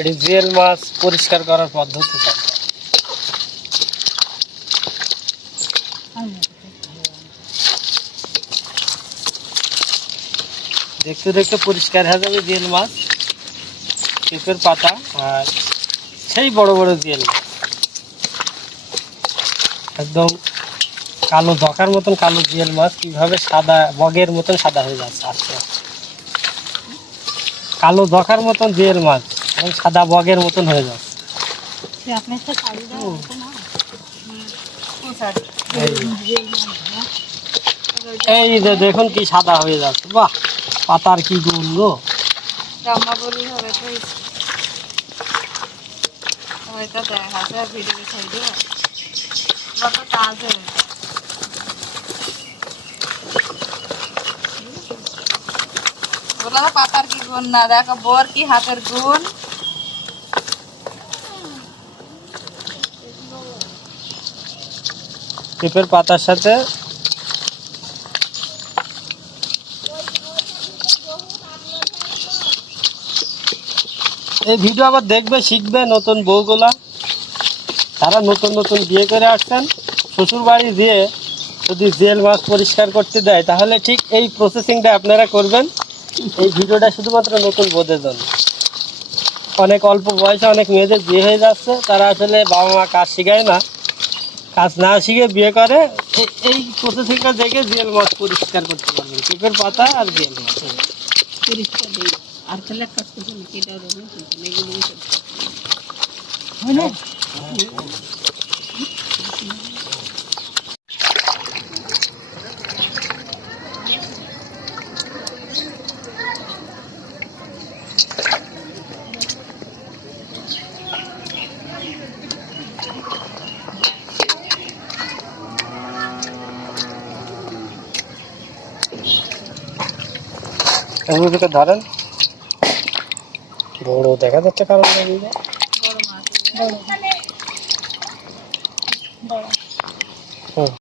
এটি জিএল মাছ পরিষ্কার করার পদ্ধতি। দেখতে দেখতে পরিষ্কার হয়ে যাবে জিএল মাছ। পেঁপের পাতা আর সেই বড় বড় মাছ। একদম কালো ধকার মতন কালো জিএল মাছ, কীভাবে সাদা, বগের মতন সাদা হয়ে যাচ্ছে আস্তে আস্তে। কালো ধকার মতন জিএল মাছ। সাদা বগের মতন হয়ে যাচ্ছে। এই যে। দেখুন কি সাদা হয়ে যাচ্ছে। বাহ পাতার কি গুণ গো। পাতার কি গুণ? না দেখো বোর কি হাতের গুণ? পেঁপের পাতার সাথে। এই ভিডিও আবার দেখবে, শিখবে নতুন বউগুলা। তারা নতুন নতুন বিয়ে করে আসছেন। শ্বশুর বাড়ি দিয়ে যদি জেল মাছ পরিষ্কার করতে দেয়, তাহলে ঠিক এই প্রসেসিংটা আপনারা করবেন। এই ভিডিওটা শুধুমাত্র নতুন বোধের জন্য। অনেক অল্প বয়সে অনেক মেয়েদের বিয়ে হয়ে যাচ্ছে। তারা আসলে বাবা মা কাজ শেখায় না। কাজ না শিখে বিয়ে করে এ- এই প্রসেসিংটা দেখে জেল মাছ পরিষ্কার করতে পারবেন পেঁপের পাতা আর জেল মাছ আর তাহলে কাজ করতে এগুলোকে ধরেন। বড় দেখা যাচ্ছে কারণ বড় মাছ।